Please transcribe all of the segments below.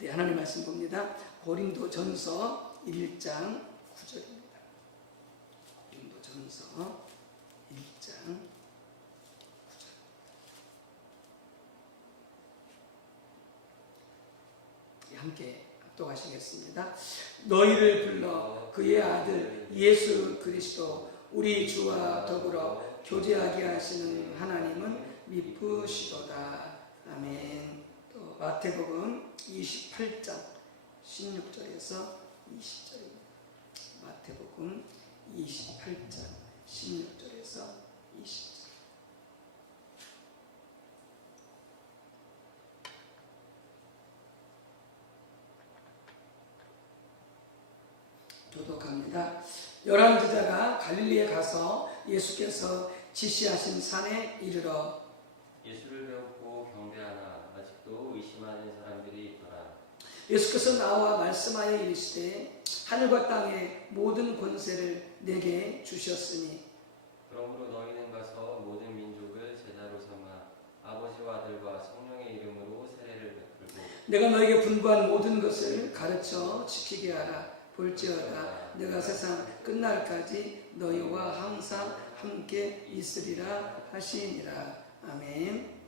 네, 하나님 말씀 봅니다. 고린도전서 1장 9절입니다. 고린도전서 1장 9절. 함께 합독하시겠습니다. 너희를 불러 그의 아들 예수 그리스도 우리 주와 더불어 교제하게 하시는 하나님은 미쁘시도다. 아멘. 또 마태복음 28장 16절에서 20절입니다. 마태복음 28장 16절에서 20절. 교독합니다. 11제자가 갈릴리에 가서 예수께서 지시하신 산에 이르러 예수를 배웠고 경배하나 아직도 의심하는 사람들이 있더라. 예수께서 나와 말씀하여 이르시되 하늘과 땅의 모든 권세를 내게 주셨으니 그러므로 너희는 가서 모든 민족을 제자로 삼아 아버지와 아들과 성령의 이름으로 세례를 베풀고 내가 너에게 분부한 모든 것을 가르쳐 지키게 하라. 볼지어다 내가 세상 끝날까지 너희와 항상 함께 있으리라 하시니라. 아멘.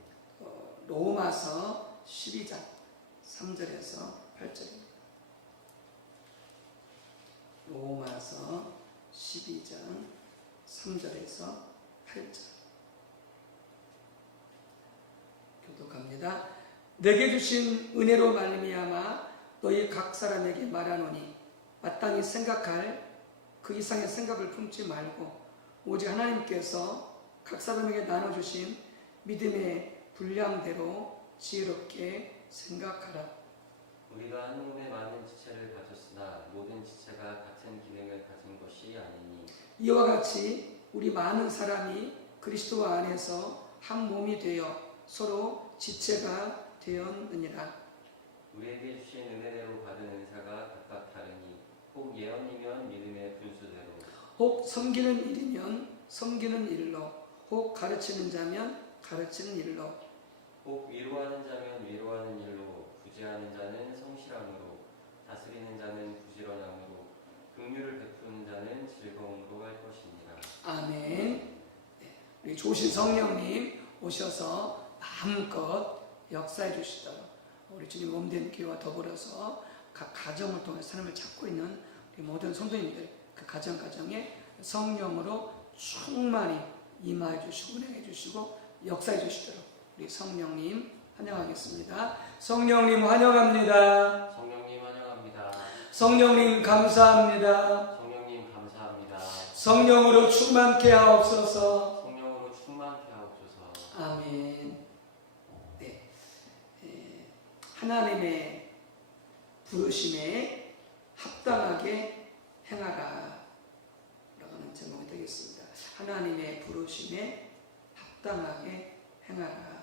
로마서 12장 3절에서 8절입니다. 로마서 12장 3절에서 8절. 교독합니다. 내게 주신 은혜로 말미암아 너희 각 사람에게 말하노니 마땅히 생각할 그 이상의 생각을 품지 말고 오직 하나님께서 각 사람에게 나눠주신 믿음의 분량대로 지혜롭게 생각하라. 우리가 한 몸에 많은 지체를 가졌으나 모든 지체가 같은 기능을 가진 것이 아니니 이와 같이 우리 많은 사람이 그리스도 안에서 한 몸이 되어 서로 지체가 되었느니라. 우리에게 주신 은혜대로 받은 은사가 각각 다르니 혹 예언이면 믿음의 분수대로 혹 섬기는 일이면 섬기는 일로 혹 가르치는 자면 가르치는 일로 혹 위로하는 자면 위로하는 일로 구제하는 자는 성실함으로 다스리는 자는 부지런함으로 긍휼을 베푸는 자는 즐거움으로 할 것이니라. 아멘. 우리 좋으신 성령님 오셔서 마음껏 역사해 주시도록 우리 주님 몸된 교회와 더불어서 각 가정을 통해 삶을 찾고 있는 우리 모든 성도님들 그 가정에 성령으로 충만히 임하여 주시고 운행해 주시고 역사해 주시도록 우리 성령님 환영하겠습니다. 성령님 환영합니다. 성령님 환영합니다. 성령님 감사합니다. 성령님 감사합니다. 성령으로 충만케 하옵소서. 성령으로 충만케 하옵소서. 아멘. 네. 하나님의 부르심에 합당하게 행하라 라고 하는 제목이 되겠습니다. 하나님의 부르심에 합당하게 행하라.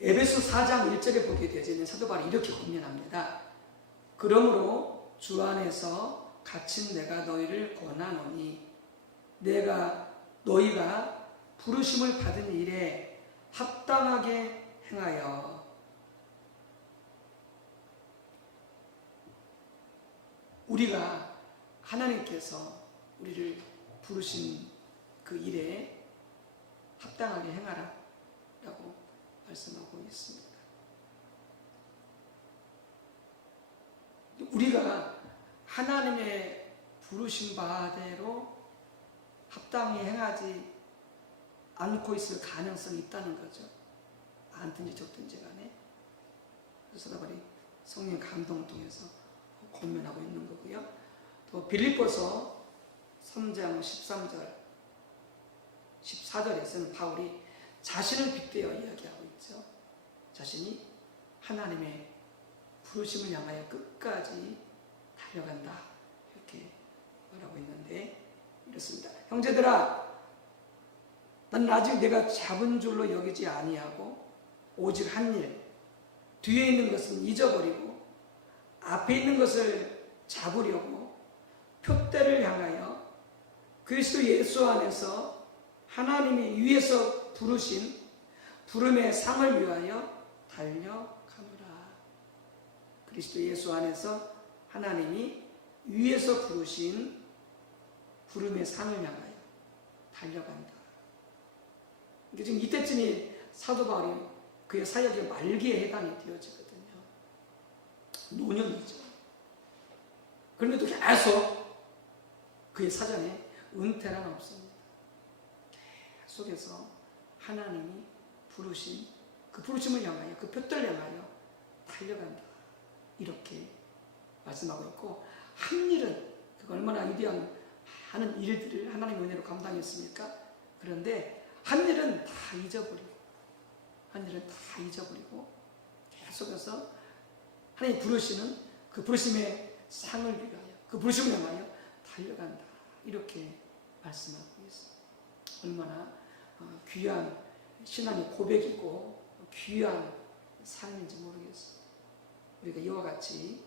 에베소 4장 1절에 보게 되어지는 사도 바울이 이렇게 권면합니다. 그러므로 주 안에서 갇힌 내가 너희를 권하노니 너희가 부르심을 받은 일에 합당하게 행하여 우리가 하나님께서 우리를 부르신 그 일에 합당하게 행하라 라고 말씀하고 있습니다. 우리가 하나님의 부르신 바대로 합당히 행하지 않고 있을 가능성이 있다는 거죠. 안든지 적든지 간에. 그래서 사도바울이 성령 감동을 통해서 권면하고 있는 거고요. 또 빌립보서 3장 13절 14절에서는 바울이 자신을 빗대어 이야기하고 있죠. 자신이 하나님의 부르심을 향하여 끝까지 달려간다 이렇게 말하고 있는데 이렇습니다. 형제들아 나는 아직 내가 잡은 줄로 여기지 아니하고 오직 한 일 뒤에 있는 것은 잊어버리고 앞에 있는 것을 잡으려고 표대를 향하여 그리스도 예수 안에서 하나님이 위에서 부르신 부름의 상을 위하여 달려가노라. 그리스도 예수 안에서 하나님이 위에서 부르신 부름의 상을 향하여 달려간다. 그러니까 지금 이때쯤이 사도 바울이 그의 사역의 말기에 해당이 되어지거든요. 노년이죠. 그런데도 계속 그의 사전에 은퇴란 없습니다. 계속해서 하나님이 부르신 그 부르심을 향하여 그 표대를 향하여 달려간다. 이렇게 말씀하고 있고, 한 일은 그가 얼마나 위대한 하는 일들을 하나님의 은혜로 감당했습니까? 그런데 한 일은 다 잊어버리고 계속해서 하나님 부르시는 그 부르심의 상을 위하여 그 부르심을 향하여 달려간다. 이렇게 말씀하고 있습니다. 얼마나 귀한 신앙의 고백이고 귀한 삶인지 모르겠어요. 우리가 이와 같이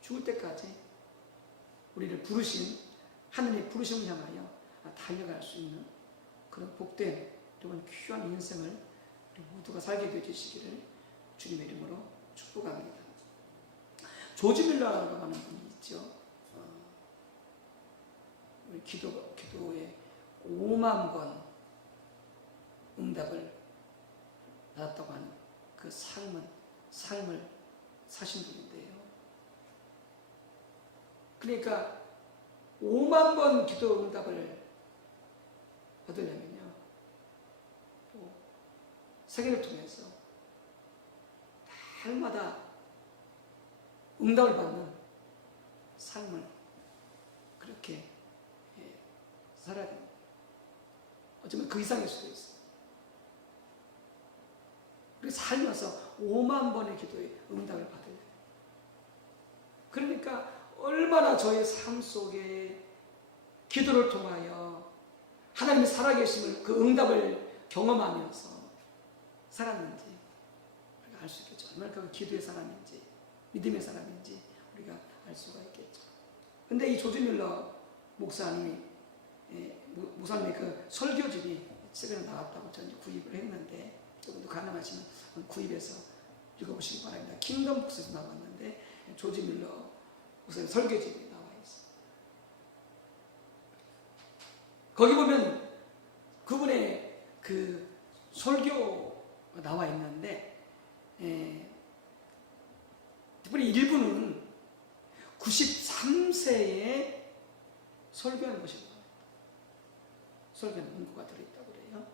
죽을 때까지 우리를 부르신 하나님의 부르심을 향하여 달려갈 수 있는 그런 복된 그리고 귀한 인생을 우리 모두가 살게 되어주시기를 주님의 이름으로 축복합니다. 조지 밀러라고 하는 분이 있죠. 우리 기도에 5만 번 응답을 받았다고 하는 그 삶을 사신 분인데요. 그러니까 5만 번 기도 응답을 받으려면요, 또 세계를 통해서 날마다 응답을 받는 삶을 그렇게 살아야 됩니다. 어쩌면 그 이상일 수도 있어요. 그래서 살면서 5만 번의 기도에 응답을 받으려요. 그러니까 얼마나 저의 삶 속에 기도를 통하여 하나님이 살아계심을 그 응답을 경험하면서 살았는지 우리가 알 수 있겠죠. 얼마나 그 기도의 사람인지 믿음의 사람인지 우리가 알 수가 있겠죠. 근데 이 조지 밀러 목사님의 그 설교집이 최근에 나왔다고 저는 구입을 했는데, 조금도 가능하시면 구입해서 읽어보시기 바랍니다. 킹덤 북스에서 나왔는데 조지 밀러 목사님 설교집이 나와 있어요. 거기 보면 그분의 그 설교가 나와 있는데, 특별히 일부는 93세에 설교한 것입니다. 설교한 문구가 들어있다고 그래요.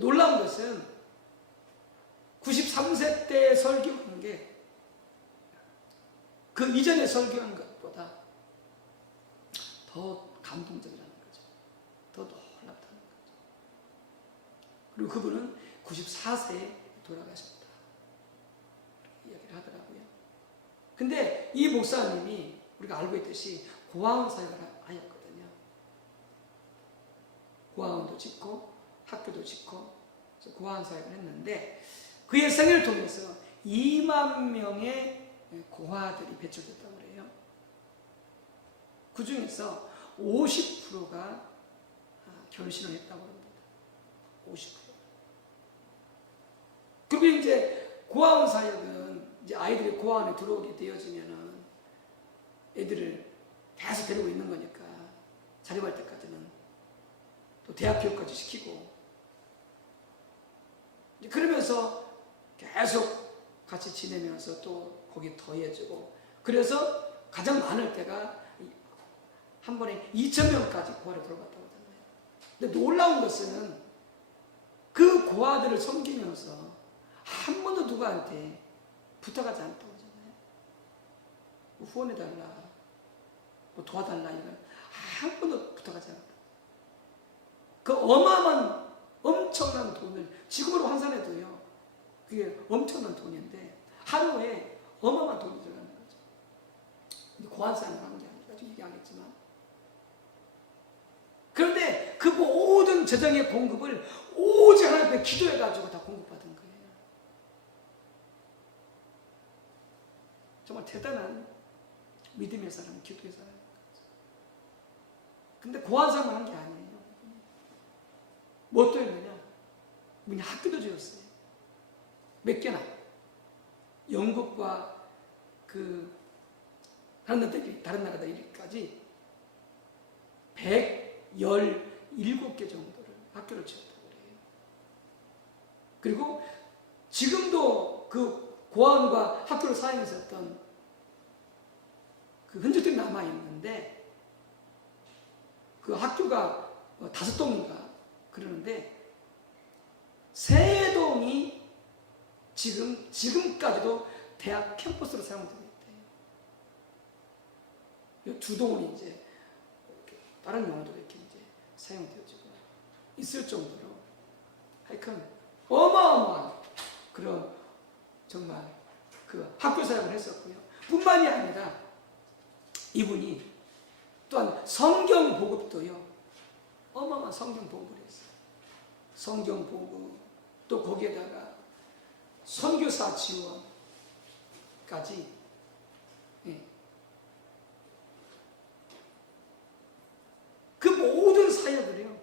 놀라운 것은 93세 때 설교한 게 그 이전에 설교한 것보다 더 감동적이라는 거죠. 더 놀랍다는 거죠. 그리고 그분은 94세에 돌아가셨다. 이야기를 하더라고요. 근데 이 목사님이 우리가 알고 있듯이 고아원 사역을 하였거든요. 고아원도 짓고 학교도 짓고 고아원 사역을 했는데, 그의 생애를 통해서 2만 명의 고아들이 배출됐다고 그래요. 그 중에서 50%가 결신을 했다고 합니다. 50%. 그리고 이제 고아원 사역은 이제 아이들이 고아원에 들어오게 되어지면은 애들을 계속 데리고 있는 거니까 자립할 때까지는 또 대학 교육까지 시키고, 그러면서 계속 같이 지내면서 또 거기 더해주고, 그래서 가장 많을 때가 한 번에 2,000명까지 고아를 들어갔다고 하잖아요. 근데 놀라운 것은 그 고아들을 섬기면서 한 번도 누구한테 부탁하지 않았다고 하잖아요. 뭐 후원해달라, 뭐 도와달라, 이런 한 번도 부탁하지 않았다. 그 어마어마한 엄청난 돈을 지금으로 환산해도요, 그게 엄청난 돈인데 하루에 어마어마한 돈이 들어가는 거죠. 근데 고안사람을 하는 게 아니라 나중에 얘기하겠지만, 그런데 그 모든 재정의 공급을 오직 하나님 앞에 기도해가지고 다 공급받은 거예요. 정말 대단한 믿음의 사람, 기도의 사람. 근데 고안사람을 한 게 아니에요. 뭐 또 했느냐? 그냥 학교도 지었어요. 몇 개나. 영국과 다른 나라들까지 117개 정도를 학교를 지었다고 그래요. 그리고 지금도 그 고아원과 학교를 사용해서 했던 그 흔적들이 남아있는데, 그 학교가 5동인가 그러는데, 3동이 지금까지도 대학 캠퍼스로 사용되고 있대요. 2동은 이제 다른 용어로 이렇게 이제 사용되어지고 있을 정도로 하여튼 어마어마한 그런 정말 그 학교 사역을 했었고요. 뿐만이 아니라 이분이 또한 성경 보급도요, 어마어마한 성경 보급을 했어요. 성경 보급, 또 거기에다가 선교사 지원까지. 그 모든 사역을요,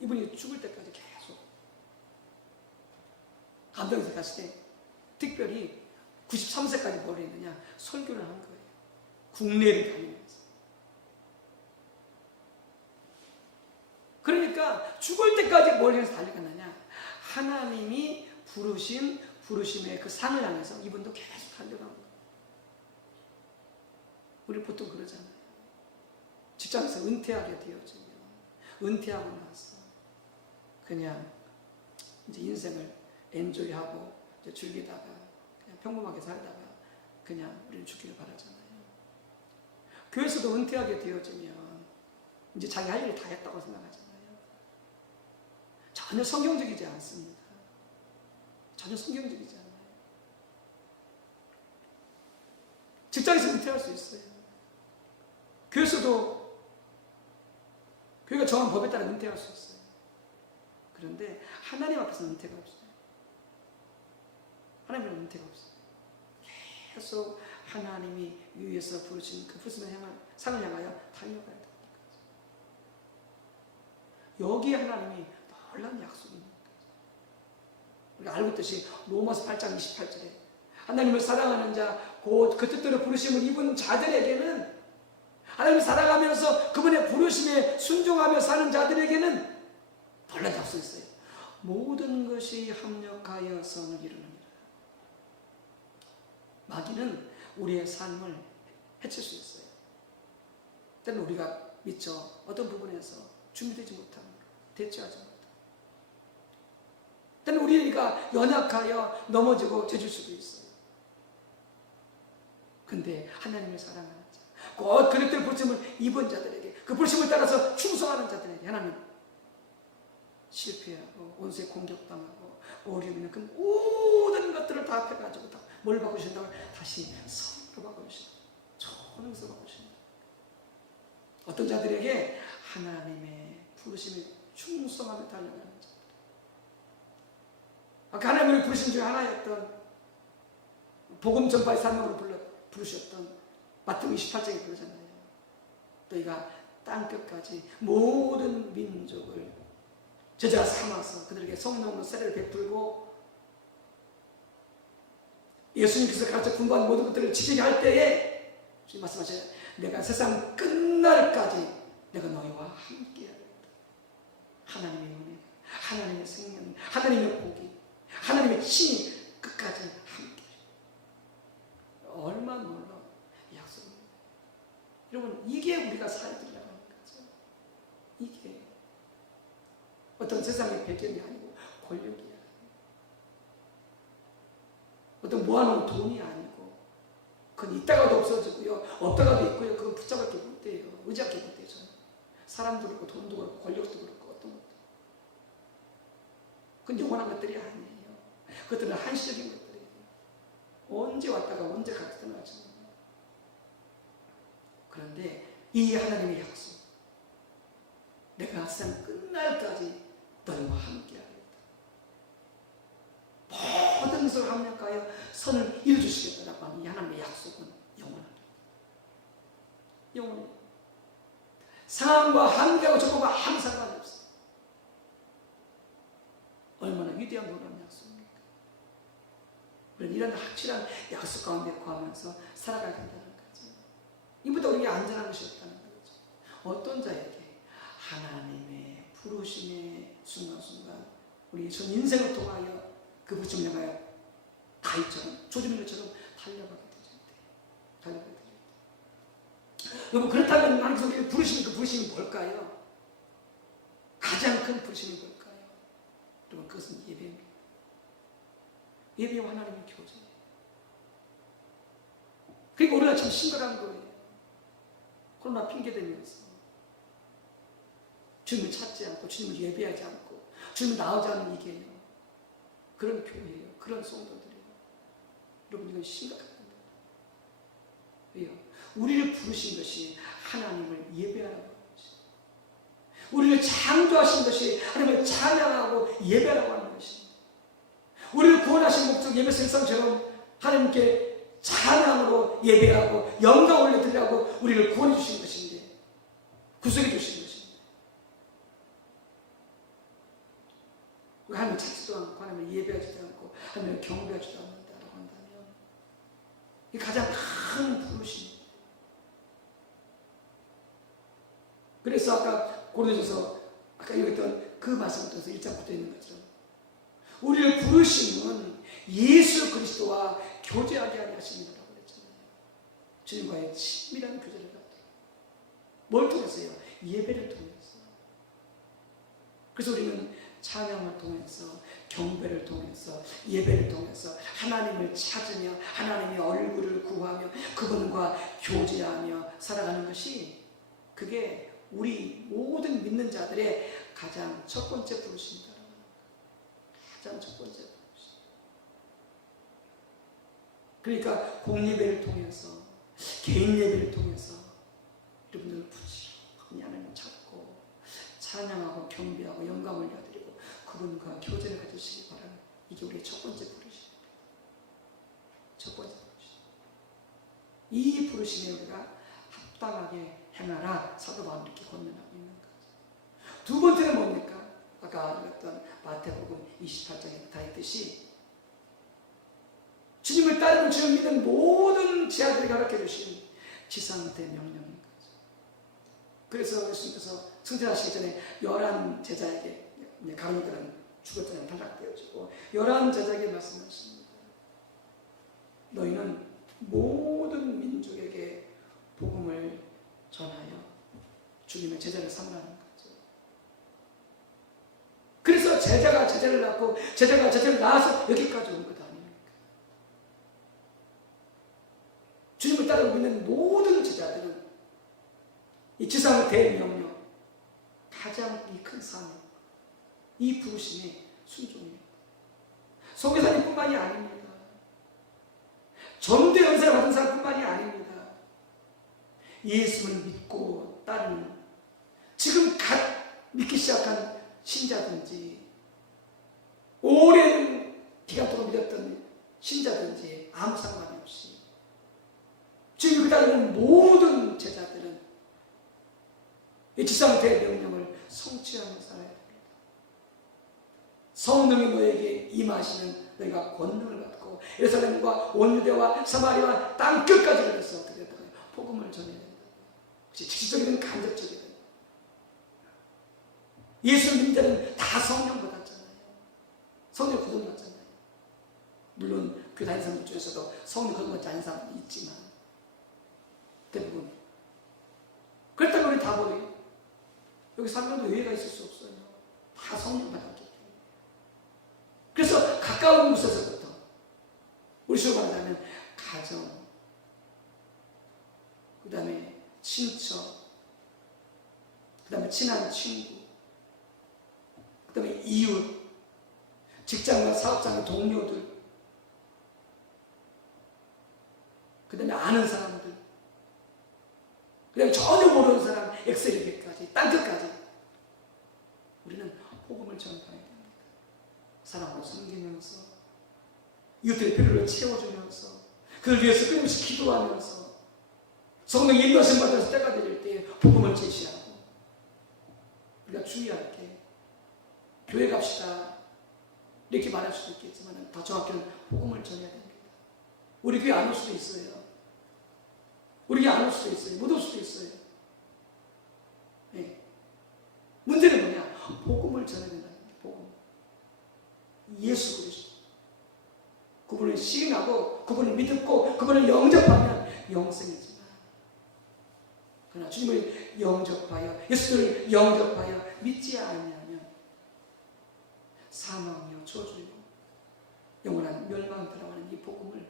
이분이 죽을 때까지 계속 감동에서 갔을 때 특별히 93세까지 뭘 했느냐, 설교를 한 거예요. 국내를 다니면서. 그러니까 죽을 때까지 뭘 해서 달려갔느냐, 하나님이 부르심의 그 상을 향해서 이분도 계속 달려간 거예요. 우리 보통 그러잖아요. 직장에서 은퇴하게 되어지면 은퇴하고 나서 그냥 이제 인생을 엔조이하고 이제 즐기다가 그냥 평범하게 살다가 그냥 우리는 죽기를 바라잖아요. 교회에서도 은퇴하게 되어지면 이제 자기 할 일을 다 했다고 생각하잖아요. 전혀 성경적이지 않습니다. 전혀 성경적이지 않아요. 직장에서 은퇴할 수 있어요. 교회에서도 교회가 정한 법에 따라 은퇴할 수 있어요. 그런데 하나님 앞에서는 은퇴가 없어요. 하나님 앞에서는 은퇴가 없어요. 계속 하나님이 위에서 부르신 그 부름의 상을 향하여 달려가야 됩니다. 여기에 하나님이 놀라운 약속이 있는 거죠. 우리가 알고 있듯이 로마서 8장 28절에 하나님을 사랑하는 자, 곧 그 뜻대로 부르심을 입은 자들에게는, 하나님을 사랑하면서 그분의 부르심에 순종하며 사는 자들에게는 놀라운 약속이 있어요. 모든 것이 합력하여 선을 이루느니라. 마귀는 우리의 삶을 해칠 수 있어요. 때는 우리가 미처 어떤 부분에서 준비되지 못하는 것, 대처하지 못하는 것. 때는 우리가 연약하여 넘어지고 죄질 수도 있어요. 근데 하나님을 사랑하는 자, 곧 그릇된 부르심을 입은 자들에게, 그 부르심을 따라서 충성하는 자들에게 하나님 실패하고 온수에 공격당하고 어려움 있는 그 모든 것들을 다 합해가지고 다 뭘 바꾸신다고? 다시 성으로 바꾸신다. 천응서 바꾸신다. 어떤 자들에게 하나님의 부르심에 충성하며 달려가는 자들. 아까 하나님의 부르심 중에 하나였던 복음 전파의 사명으로 부르셨던 마태복음 28장에 그러잖아요. 너희가 땅끝까지 모든 민족을 제자 삼아서 그들에게 성령으로 세례를 베풀고 예수님께서 가르쳐 분부한 모든 것들을 지키게 할 때에 주님 말씀하셔요. 내가 세상 끝날까지 내가 너희와 함께 하겠다. 하나님의 은혜, 하나님의 생명, 하나님의 복이, 하나님의 힘이 끝까지 함께 하십니다. 얼마나 놀라운 약속입니다. 여러분, 이게 우리가 살아들이라고 하는 거죠. 이게 어떤 세상의 배경이 아니고 권력이 아니고 어떤 모아놓은 돈이 아니고, 그건 있다가도 없어지고요, 없다가도 있고요, 그건 붙잡을 게 못돼요. 의지할 게 못돼요. 저는 사람도 그렇고 돈도 그렇고 권력도 그렇고 어떤 것도, 그건 영원한 것들이 아니에요. 그것들은 한시적인 것들이에요. 언제 왔다가 언제 갔다 떠나지 않아요. 그런데 이 하나님의 약속, 내가 세상 끝날까지 너희와 함께하겠다. 모든 것을 합력하여 선을 이루어주시겠다라고 하는 이 하나님의 약속은 영원합니다. 영원히 상황과 한계하고 조건과 아무 상관이 없어요. 얼마나 위대한 놀라운 약속입니까? 우리 우리는 이런 확실한 약속 가운데 거하면서 살아가야 된다는 거죠. 이보다 우리에게 안전한 것이 없다는 거죠. 어떤 자에게 하나님의 부르심의 순간순간 우리 전 인생을 통하여 그 부르심을 향하여 다윗처럼 조짐일처럼 달려가게 되죠. 여러분, 그렇다면 하나님께서 우리를 부르시는 그 부르심이 뭘까요? 가장 큰 부르심이 뭘까요? 여러분, 그것은 예배입니다. 예배와 하나님의 교제예요. 그리고 우리가 참 심각한 거예요. 코로나 핑계대면서 주님을 찾지 않고 주님을 예배하지 않고 주님을 나오지 않는 이게요. 그런 교회예요. 그런 성도들이에요. 여러분, 이건 심각한 겁니다. 왜요? 우리를 부르신 것이 하나님을 예배하라고 하는 것이에요. 우리를 창조하신 것이 하나님을 찬양하고 예배하라고 하는 것입니다. 우리를 구원하신 목적 예배의 일상처럼 하나님께 찬양으로 예배하고 영광 올려드리라고 우리를 구원해 주신 것인데, 구속해 주신 것입니다. 하나님을 찾지도 않고 하나님을 예배하지도 않고 하나님을 경배하지도 않는다고 한다면 이 가장 큰 부르심입니다. 그래서 아까 고린도전서 아까 읽었던 그 말씀을 통해서 1장부터 있는 것처럼 우리를 부르심은 예수 그리스도와 교제하게 하게 하십니다라고 그랬잖아요. 주님과의 친밀한 교제를 갖도록. 뭘 통해서요? 예배를 통해서. 그래서 우리는 찬양을 통해서, 경배를 통해서, 예배를 통해서 하나님을 찾으며 하나님의 얼굴을 구하며 그분과 교제하며 살아가는 것이, 그게 우리 모든 믿는 자들의 가장 첫 번째 부르심이다. 가장 첫 번째 부르심. 그러니까 공예배를 통해서, 개인 예배를 통해서 여러분들 부지런히 하나님을 찾고 찬양하고 경배하고 영광을 올려드리고 그분과 교제를 가지시기 바랍니다. 이게 우리의 첫 번째 부르심입니다. 첫 번째 부르심. 이 부르심에 우리가 합당하게 행하라 사도 바울이 이렇게 권면하고 있는 거죠. 두 번째는 뭡니까? 아까 읽었던 마태복음 28장에 다 있듯이 주님을 따르고 주님을 믿는 모든 제자들에게 가르쳐 주신 지상대 명령인 거죠. 그래서 예수님께서 승천하시기 전에 11 제자에게, 가룟들은 죽었잖아요. 탈락되어지고 11 제자에게 말씀하십니다. 너희는 모든 민족에게 복음을 전하여 주님의 제자를 삼으라는 거죠. 그래서 제자가 제자를 낳고 제자가 제자를 낳아서 여기까지 온 것 아닙니까? 주님을 따르고 있는 모든 제자들은 이 지상의 대명령, 가장 이 큰 사명, 이 부르심에 순종입니다. 선교사님뿐만이 아닙니다. 전대 연세를 받은 사람뿐만이 아닙니다. 예수를 믿고 따르는, 지금 갓 믿기 시작한 신자든지 오랜 기간 동안 믿었던 신자든지 아무 상관이 없이 지금 그 따르는 모든 제자들은 이 지상 대명령을 성취하며 살아야 됩니다. 성령이 너에게 임하시면 너희가 권능을 받고 예루살렘과 온 유대와 사마리아 땅 끝까지 걸려서 복음을 전해야 된다. 직접적이든 간접적이든. 예수 믿는 자는 다 성령 받았잖아요. 성령 구원 받잖아요. 물론 그 다른 사람들 중에서도 성령 구원 받지 않은 사람도 있지만 대부분. 그렇다면 우리 다 뭐예요? 여기 살면도 의외가 있을 수 없어요. 다 성령 받았기 때문에. 그래서 가까운 곳에서부터 우리 식으로 말하자면 가정, 그 다음에 친척, 그 다음에 친한 친구, 그 다음에 이웃, 직장과 사업장의 동료들, 그 다음에 아는 사람들, 그 다음에 전혀 모르는 사람, 엑셀리게까지, 땅끝까지 우리는 복음을 전파해야 됩니다. 사랑으로 섬기면서 이웃들의 필요를 채워주면서 그들 위해서 끊임없이 기도하면서 성령의 인도하심 받아서 때가 되릴 때 복음을 제시하고, 우리가 주의할 게 교회 갑시다 이렇게 말할 수도 있겠지만 더 정확히는 복음을 전해야 됩니다. 우리 교회 안 올 수도 있어요. 우리 교회 안 올 수도 있어요. 못 올 수도 있어요. 네. 문제는 뭐냐? 복음을 전해야 된다는 거예요. 복음. 예수 그리스도. 그분을 시인하고 그분을 믿고 그분을 영접하면 영생이지만, 그러나 주님을 영접하여 예수를 영접하여 믿지 않으면 사망이요 저주요 영원한 멸망 들어가는 이 복음을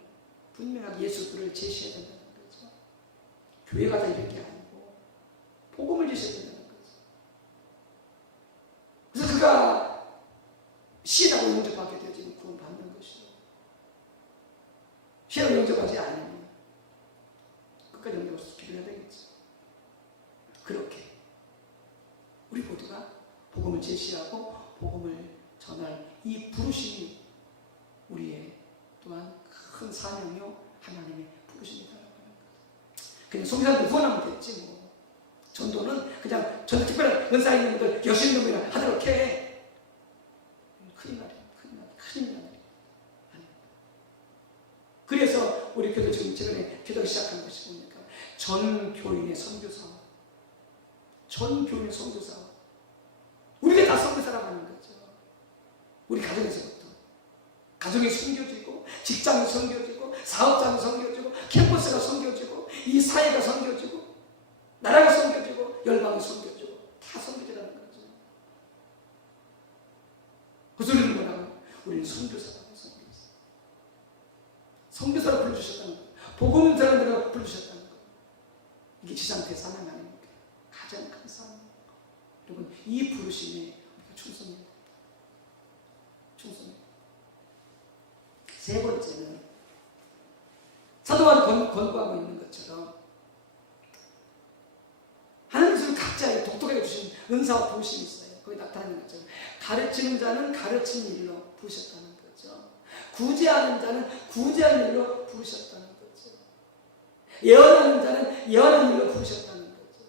분명하게 예수를 제시해야 된다는 거죠. 교회가 다 이런 게 아니고 복음을 제시해야 된다는 거죠. 그래서 그가 시인하고 영접하게 되어지면 구원 받는 것이죠. 시인하고 영접하지 않으면 끝까지 영접해서 기도해야 되겠죠. 그렇게 우리 모두가 복음을 제시하고 복음을 전할 이 부르심이 우리의 또한 큰 사명이요 하나님의 부르심이다라고 하는 거죠. 그냥 송사람들 후원하면 됐지 뭐. 전도는 그냥 전도 특별한 은사 있는 분들 여신 놈이나 하도록 해. 큰일 나요. 큰일 나요. 그래서 우리 교도 지금 최근에 기도하기 시작한 것이 뭡니까? 전 교인의 선교사. 전 교인의 선교사. 우리가 다 선교사라고 하는 거죠. 우리 가정에서부터. 가정이 섬겨지고, 직장이 섬겨지고, 사업장이 섬겨지고, 캠퍼스가 섬겨지고, 이 사회가 섬겨지고, 나라가 섬겨지고, 열방이 섬겨지고, 다 섬겨지라는 거죠. 그 소리는 뭐라고? 우리는 선교사라고 선교사. 선교사로 불러주셨다는 거예요. 복음 사람들을 불러주셨다는 거예요. 이게 지상 대사명 아닙니까? 가장 큰 사명. 여러분, 이 부르심에 우리가 충성해야 됩니다. 충성해야 됩니다. 세 번째는 사도바울이 권고하고 있는 것처럼 하나님께서 각자의 독특하게 주신 은사와 부르심이 있어요. 거기 나타나는 것처럼 가르치는 자는 가르치는 일로 부르셨다는 거죠. 구제하는 자는 구제하는 일로 부르셨다는 거죠. 예언하는 자는 예언하는 일로 부르셨다는 거죠.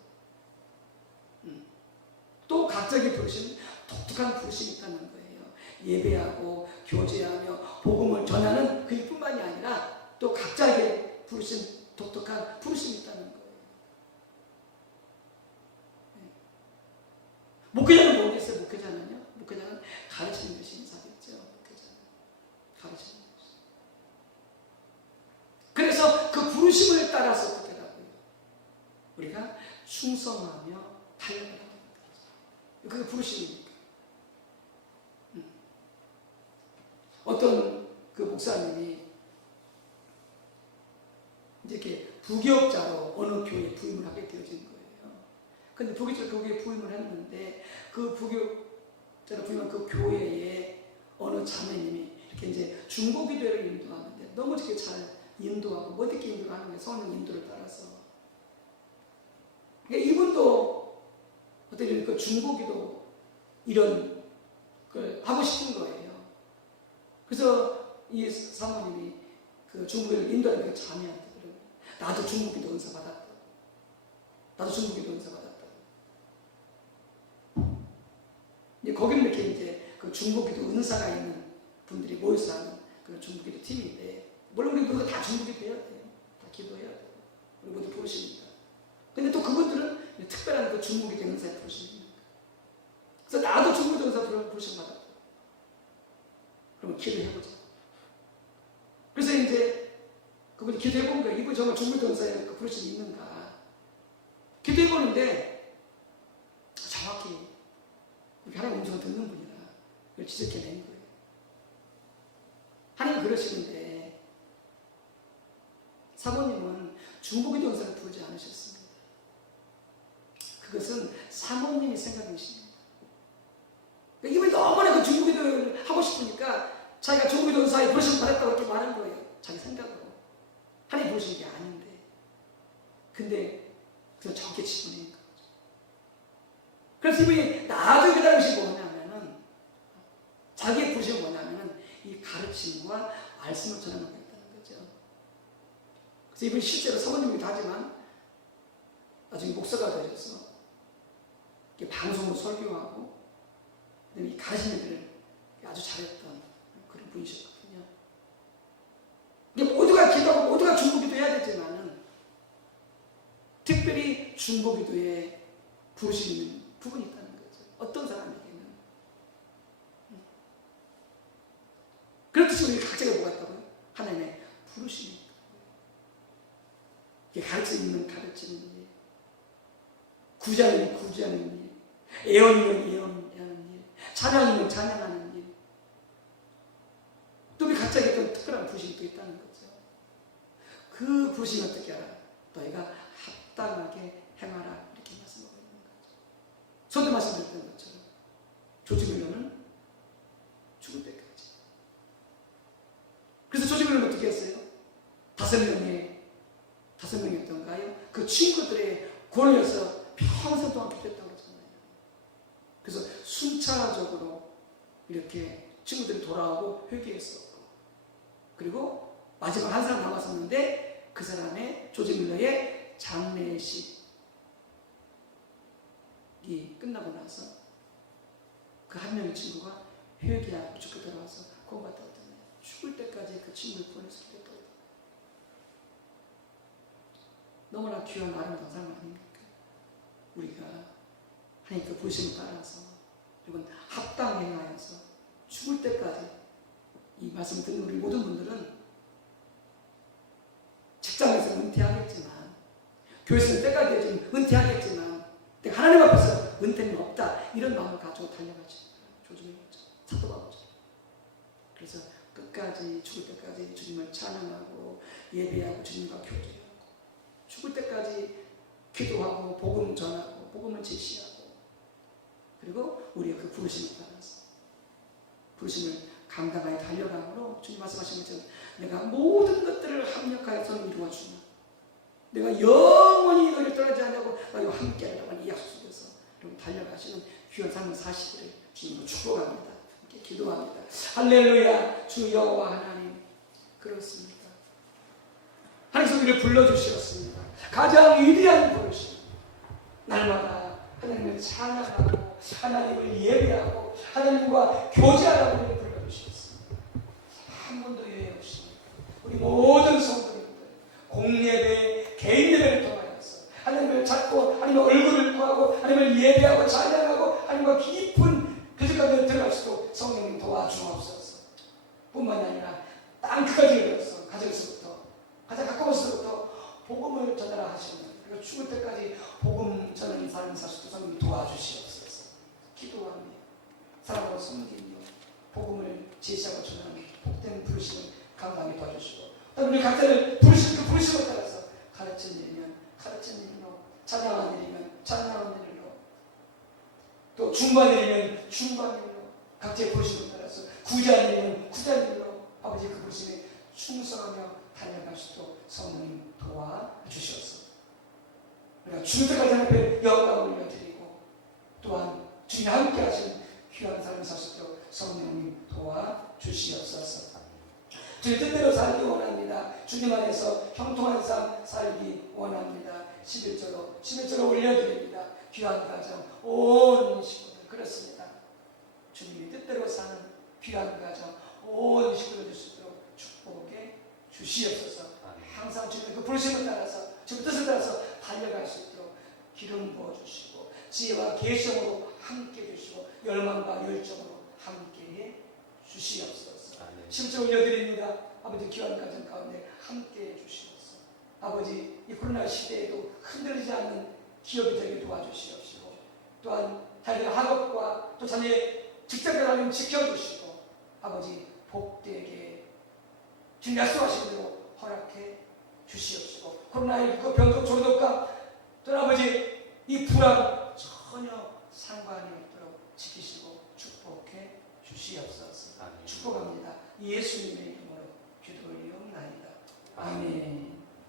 또 각자의 부르심, 독특한 부르심이 있다는 거예요. 예배하고 교제하며 복음을 전하는 그 일뿐만이 아니라 또 각자에게 부르신 독특한 부르심이 있다는 거예요. 목회자는 뭐겠어요? 목회자는요? 목회자는 가르치는 것이 인사겠죠. 목회자는 가르치는 것이. 그래서 그 부르심을 따라서 어떻게 하고요? 우리가 충성하며 달려가라는 거죠. 그게 부르심입니까? 어떤 그 목사님이 이렇게 부교육자로 어느 교회에 부임을 하게 되어진 거예요. 근데 부교육자로 그 교회에 부임을 했는데 그 부교육자로 부임한 그 교회에 어느 자매님이 이렇게 이제 중보기도회를 인도하는데 너무 이렇게 잘 인도하고 멋있게 인도하는 거예요. 성령 인도를 따라서. 그러니까 이분도 어떤 이런 그 중보기도 이런 걸 하고 싶은 거예요. 그래서 이 사모님이 그 중보기도를 인도하는 그 자매한테 그래요. 나도 중보기도 은사 받았다. 나도 중보기도 은사 받았다. 이제 거기는 이렇게 이제 그 중보기도 은사가 있는 분들이 모여서 하는 그 중보기도 팀인데, 물론 우리 모두 다 중보기도 해야 돼요. 다 기도해야 돼요. 우리 모두 부르십니다. 근데 또 그분들은 특별한 그 중보기도 은사에 부르십니다. 그래서 나도 중보기도 은사 부르심 받았다. 그러면 기도해보자. 그래서 이제 그분이 기도해본 거예요. 이분 정말 중보기도 은사에 그 부르심이 있는가. 기도해보는데 정확히 하나님 음성을 듣는 분이라 그걸 지적해낸 거예요. 하나님 그러시는데 사모님은 중보기도 은사를 부르지 않으셨습니다. 그것은 사모님이 생각이십니다. 이분이 너무나 그 중보기도를 하고 싶으니까 자기가 중보기도 은사에 부르심 받았다고 이렇게 말한 거예요. 자기 생각으로. 하나님 부르신 게 아닌데. 근데 그래서 적게 집어낸 거죠. 그래서 이분이 나도 그 당시 뭐냐면은 자기의 부르심이 뭐냐면은 이 가르침과 말씀을 전하는 게 있다는 거죠. 그래서 이분이 실제로 사모님이기도 하지만 나중에 목사가 되셔서 방송으로 설교하고 이 가르치는 일을 아주 잘했던 그런 분이셨거든요. 이게 모두가 모두가 기도하고 모두가 중보기도 해야 되지만은 특별히 중보기도에 부르심 있는 부분이 있다는 거죠. 어떤 사람에게는. 그렇듯이 우리 각자가 뭐가 있다고요? 하나님의 부르심이 있다고요. 이게 가르치는 가르치는 일, 구제하는 구제하는 일, 애원이면 애원하는 일, 찬양이면 찬양하는 일. 또 우리 각자에게 또 특별한 부르심이 또 있다는 거죠. 그 부르심이 어떻게 알아? 너희가 합당하게 행하라 이렇게 말씀하고 있는 거죠. 저도 말씀드렸던 것처럼 조직훈련은 죽을 때까지. 그래서 조직훈련은 어떻게 했어요? 5명이었던가요? 그 친구들의 권위에서 평생 동안 기도했다고 그러잖아요. 그래서 순차적으로 이렇게 친구들이 돌아오고 회개했었고, 그리고 마지막 한 사람 남았었는데 그 사람의 조직훈련의 장례식이 끝나고 나서 그 한 명의 친구가 회개하고 죽게 돌아와서 구원받았다고 했잖아요. 죽을 때까지 그 친구를 보내서 기도했다고 했잖아요. 너무나 귀한 아름다운 삶 아닙니까? 우리가 하나님께 부르심을 따라서 여러분 합당 행하여서 죽을 때까지, 이 말씀을 듣는 우리 모든 분들은 직장에서 은퇴하겠지만, 교회에서 때까지 좀 은퇴하겠지만, 내가 하나님 앞에서 은퇴는 없다 이런 마음을 가지고 달려가지. 조직을 사도하죠. 그래서 끝까지 죽을 때까지 주님을 찬양하고 예배하고 주님과 교제하고 죽을 때까지 기도하고 복음 전하고 복음을 제시하고, 그리고 우리의 그 부르심을 따라서 부르심을 감당하여 달려감으로 주님 말씀하신 것처럼 내가 모든 것들을 합력하여서 이루어주마, 내가 영원히 너를 떠나지 않냐고 너희와 함께하려고 이 약속 속에서 여러분 달려가시는 귀한 삶을 사시기를 주님으로 축복합니다. 함께 기도합니다. 할렐루야. 주 여호와 하나님, 그렇습니다. 하나님께서 우리를 불러주셨습니다. 가장 위대한 부르심, 날마다 하나님을 찬양하고 하나님을 예배하고 하나님과 교제하라고 우리를 불러주셨습니다. 한 번도 예외 없이 우리 모든 성도님들 공예배, 개인 예배를 통하여서 하나님을 찾고 하나님의 얼굴을 구하고 하나님을 예배하고 찬양하고 하나님과 깊은 그들까지 들어갈 수 있도록 성령님 도와주옵소서. 뿐만이 아니라 땅끝까지 이르러서 가정에서부터 가장 가까워서부터 복음을 전하라 하시는, 그리고 죽을 때까지 복음 전하는 삶을 살 수 있도록 성령님 도와주시옵소서. 기도합니다. 사랑으로 섬기며 복음을 제시하고 전하는 복된 부르심을 감당하게 도와주시고, 우리 각자를 부르신 그 부르심을 따라서 가르친 일이면 가르친 일로, 찬양한 일이면 찬양한 일로, 또 중보한 일이면 중보한 일로, 각자의 부르심을 따라서 구제한 일이면 구제한 일로 아버지 그 부르심에 충성하며 달려갈 수 있도록 성령님 도와주시옵소서. 우리가 죽을 때까지 하나님께 영광을 올려드리고 또한 주님이 함께 하신 귀한 삶을 살 수 있도록 성령님 도와주시옵소서. 주님 뜻대로 살기 원합니다. 주님 안에서 형통한 삶 살기 원합니다. 11절로 올려드립니다. 귀한 가정 온 식구들, 그렇습니다. 주님이 뜻대로 사는 귀한 가정 온 식구들 줄 수 있도록 축복해 주시옵소서. 항상 주님의 그 부르심을 따라서 주님 뜻을 따라서 달려갈 수 있도록 기름 부어주시고 지혜와 계시로 함께 해주시고 열망과 열정으로 함께해 주시옵소서. 10절 올려드립니다. 아버지 귀한 가정 가운데 함께해 주시옵소서. 아버지 이 코로나 시대에도 흔들리지 않는 기업이 되게 도와주시옵시고, 또한 자녀의 학업과 또 자녀의 직장을 하나님 지켜주시고, 아버지 복되게 주님 약속하신 대로 허락해 주시옵시고, 코로나19 병동 조력과 또 아버지 이 불안 전혀 상관이 없도록 지키시고 축복해 주시옵소서. 축복합니다. 예수님의 이름으로 기도를 올리옵나이다. 아멘.